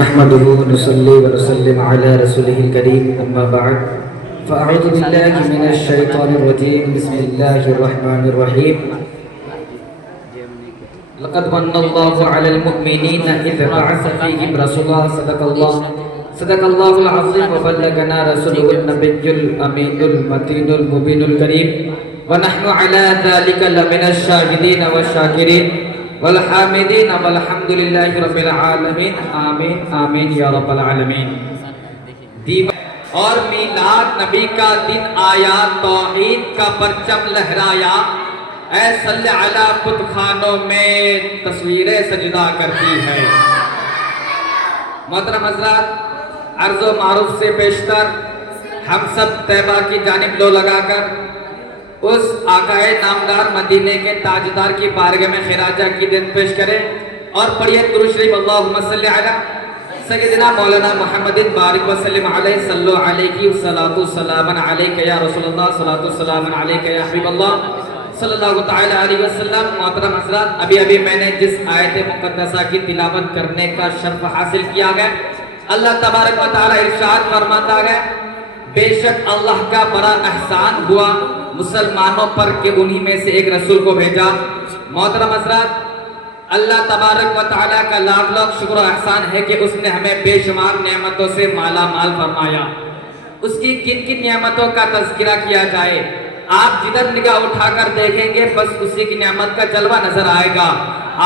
نحمده ونصلي ونسلم على رسوله الكريم أما بعد فأعوذ بالله من الشيطان الرجيم بسم الله الرحمن الرحيم لقد من الله على المؤمنين إذ بعث فيهم رسولا صدق الله العظيم وبلغنا رسوله النبي الأمين المتين المبين الكريم ونحن على ذلك لمن الشاهدين والشاكرين والحامدین والحمد للہ رب العالمین آمین آمین یا رب العالمین۔ اور میلاد نبی کا دن آیا، توحید کا پرچم لہرایا، اے صلی علی بت خانوں میں تصویریں سجدہ کرتی ہے۔ محترم حضرات، عرض و معروف سے بیشتر ہم سب طیبہ کی جانب لو لگا کر اس آقائے نامدار مدینے کے تاجدار کی بارگاہ میں خراج عقیدت پیش کریں اور پڑھیے درود شریف اللہم صلی علی سیدنا مولانا محمد بارک وسلم علیہ صلو علیہ والصلاۃ والسلام علیک یا رسول اللہ صلاۃ والسلام علیک یا حبیب اللہ صلی اللہ تعالی علیہ وسلم۔ محترم حضرات، ابھی میں نے جس آیت مقدسہ کی تلاوت کرنے کا شرف حاصل کیا گیا، اللہ تبارک و تعالی ارشاد فرماتا ہے بے شک اللہ کا بڑا احسان ہوا مسلمانوں پر کہ انہی میں سے ایک رسول کو بھیجا۔ محترم حضرات، اللہ تبارک و تعالیٰ کا لاکھ لاکھ شکر و احسان ہے کہ اس نے ہمیں بے شمار نعمتوں سے مالا مال فرمایا۔ اس کی کن کن نعمتوں کا تذکرہ کیا جائے، آپ جدھر نگاہ اٹھا کر دیکھیں گے بس اسی کی نعمت کا جلوہ نظر آئے گا۔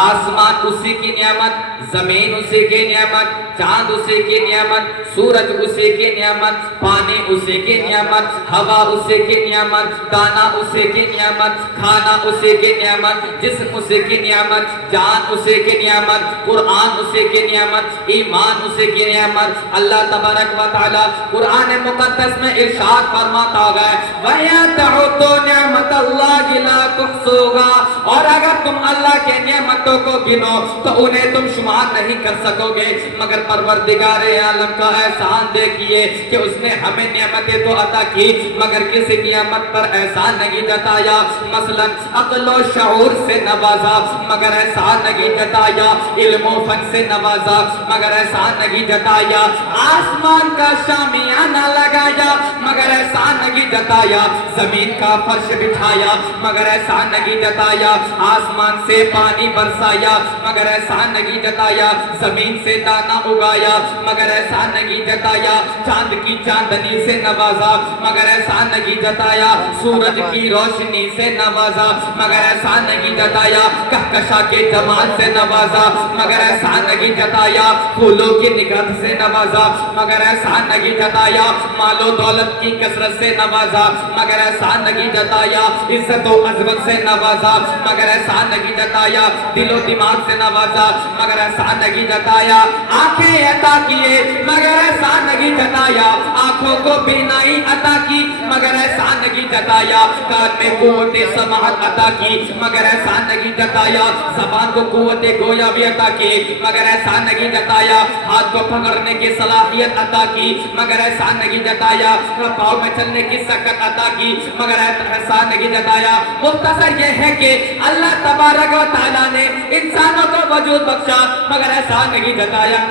آسمان اسی کی نعمت، زمین اسی کی نعمت، چاند اسی کی نعمت، سورج اسی کی نعمت، پانی اسی کی نعمت، ہوا اسی کی نعمت، دانا اسی کی نعمت، کھانا اسی کی نعمت، جسم اسی کی نعمت، جان اسی کی نعمت، قرآن اسی کی نعمت، ایمان اسی کی نعمت۔ اللہ تبارک و تعالی قرآن مقدس میں ارشاد فرماتا ہے وَيَا تَعُدُّوا نِعْمَتَ اللَّهِ لَا تُحْصُوهَا، اور اگر تم اللہ کے نعمتوں کو گنو تو انہیں تم شمار نہیں کر سکو گے، مگر پروردگار عالم کا احسان دیکھیے کہ اس نے ہمیں نعمتیں تو عطا کی مگر کسی نعمت پر احسان نہیں جتایا۔ مثلا عقل و شعور سے نوازا مگر احسان نہیں جتایا، علم و فن سے نوازا مگر احسان نہیں جتایا، آسمان کا شامیانہ لگایا مگر احسان نہیں جتایا، زمین کا فرش بٹھایا مگر احسان نہیں جتایا، آسمان سے پانی برسایا مگر احسان نہیں جتایا، زمین سے دانا اگایا مگر احسان نہیں جتایا، چاند کی چاندنی سے نوازا مگر احسان نہیں جتایا، سورج کی روشنی سے نوازا مگر احسان نہیں جتایا، کہکشاں کے جمال سے نوازا مگر احسان نہیں جتایا، پھولوں کی نگہت سے نوازا مگر احسان نہیں جتایا، مال و دولت کی کثرت سے نوازا مگر احسان نہیں جتایا، عزت و عظمت سے نوازا مگر احسان نہیں جتایا، دل و دماغ سے نوازا مگر احسان نہیں جتایا، آنکھیں عطا کیے مگر احسان نہیں جتایا، آنکھوں کو بینائی عطا کی مگر احسان نہیں جتایا، کان میں قوت سماعت عطا کی مگر احسان نہیں جتایا، زبان کو قوت گویا بھی عطا کی مگر احسان نہیں جتایا، ہاتھ کو پکڑنے کی صلاحیت عطا کی مگر احسان نہیں جتایا، پاؤں میں چلنے کی سکت عطا کی مگر احسان نہیں جتایا۔ مختصر یہ ہے کہ اللہ تبارک و تعالیٰ نے انسانوں کو وجود بخشا مگر احسان نہیں جتایا۔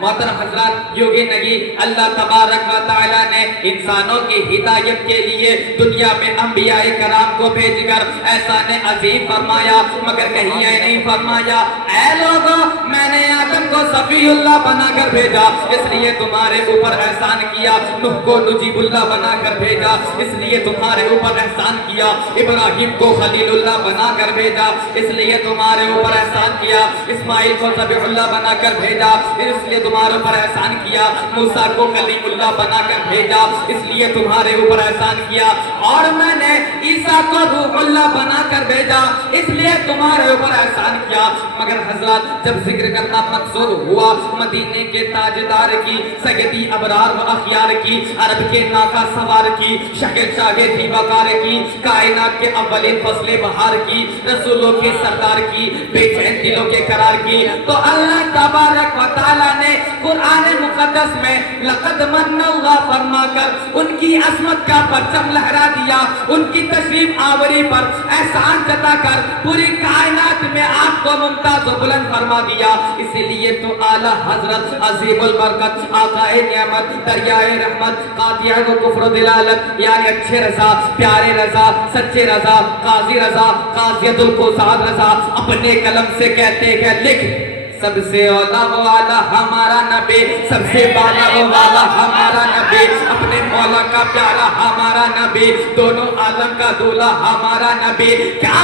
محترم حضرات، یوں نہیں اللہ تبارک و تعالیٰ نے انسانوں کی ہدایت کے لیے دنیا میں انبیاء کرام کو بھیج کر احسان عظیم فرمایا مگر کہیں یہ نہیں فرمایا اے لوگوں میں نے آدم کو صفی اللہ بنا کر بھیجا اس لیے تمہارے اوپر احسان کیا، نوح کو نجیب اللہ بنا کر بھیجا اس لیے تمہارے اوپر احسان کیا، ابراہیم کو خلیل اللہ بنا کر بھیجا اس لیے تمہارے اوپر احسان کیا، اسماعیل کو ذبیح اللہ بنا کر بھیجا اس لیے تمہارے اوپر احسان کیا، موسیٰ کو کلیم اللہ بنا کر بھیجا اس لیے تمہارے اوپر احسان کیا، اور میں نے عیسیٰ کو روح اللہ بنا کر بھیجا اس لیے تمہارے اوپر احسان کیا۔ مگر حضرات، جب ذکر کرنا مقصود ہوا مدینے کے تاجدار کی، سیدی ابرار و اخیار کی، عرب کے ناکا سوار کی، شہنشاہ دی وقار کی، کائنات کے اولین فصل بہار کی، رسولوں کے سردار کی، بے چین دلوں کے قرار کی، تو اللہ تبارک و تعالیٰ نے قرآن مقدس میں لقد من اللہ فرما کر ان کی عظمت کا پرچم لہرا دیا، ان کی تشریف آوری پر احسان جتا کر پوری کائنات میں آپ کو ممتاز و بلند فرما دیا۔ اسی لیے تو اعلیٰ حضرت عظیم البرکت آقائے نعمت دریائے رحمت قاطع و کفر و دلالت یعنی اچھے رضا پیارے رضا سچے رضا قاضی رضا قاضیت القضات رضا اپنے قلم سے کہتے ہیں لکھ سب سے اولا و اعلیٰ ہمارا نبی، سب سے بالا و والا ہمارا نبی، اپنے مولا کا پیارا ہمارا نبی، دونوں عالم کا دولہ ہمارا نبی۔ کیا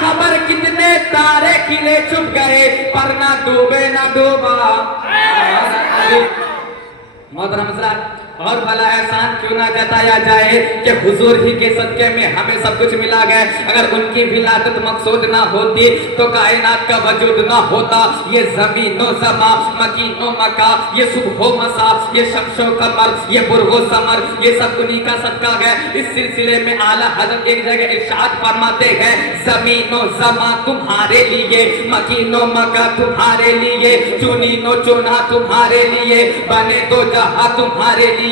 خبر کتنے تارے کھلے چھپ گئے پر نہ ڈوبے نہ ڈوبا۔ محترم حضرات اور بھلا احسان کیوں نہ جتایا جائے کہ حضور ہی کے صدقے میں ہمیں سب کچھ ملا گئے۔ اگر ان کی ولادت مقصود نہ ہوتی تو کائنات کا وجود نہ ہوتا۔ یہ زمین و زمان مکین و مکا یہ صبح و مسا یہ شمس و قمر یہ برق و سمر یہ سب انہی کا صدقہ ہے۔ اس سلسلے میں اعلیٰ حضرت ایک جگہ ارشاد فرماتے ہیں زمین و زمان تمہارے لیے مکین و مکا تمہارے لیے چنین و چنا تمہارے لیے بنے دو جہاں تمہارے لیے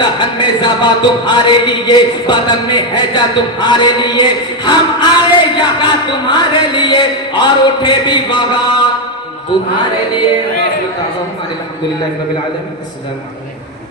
دہن میں زبا تمہارے لیے بدن میں ہیجا تمہارے لیے ہم آئے یہاں تمہارے لیے اور اٹھے بھی وہاں تمہارے لیے۔ الحمدللہ رب العالمین۔ السلام علیکم۔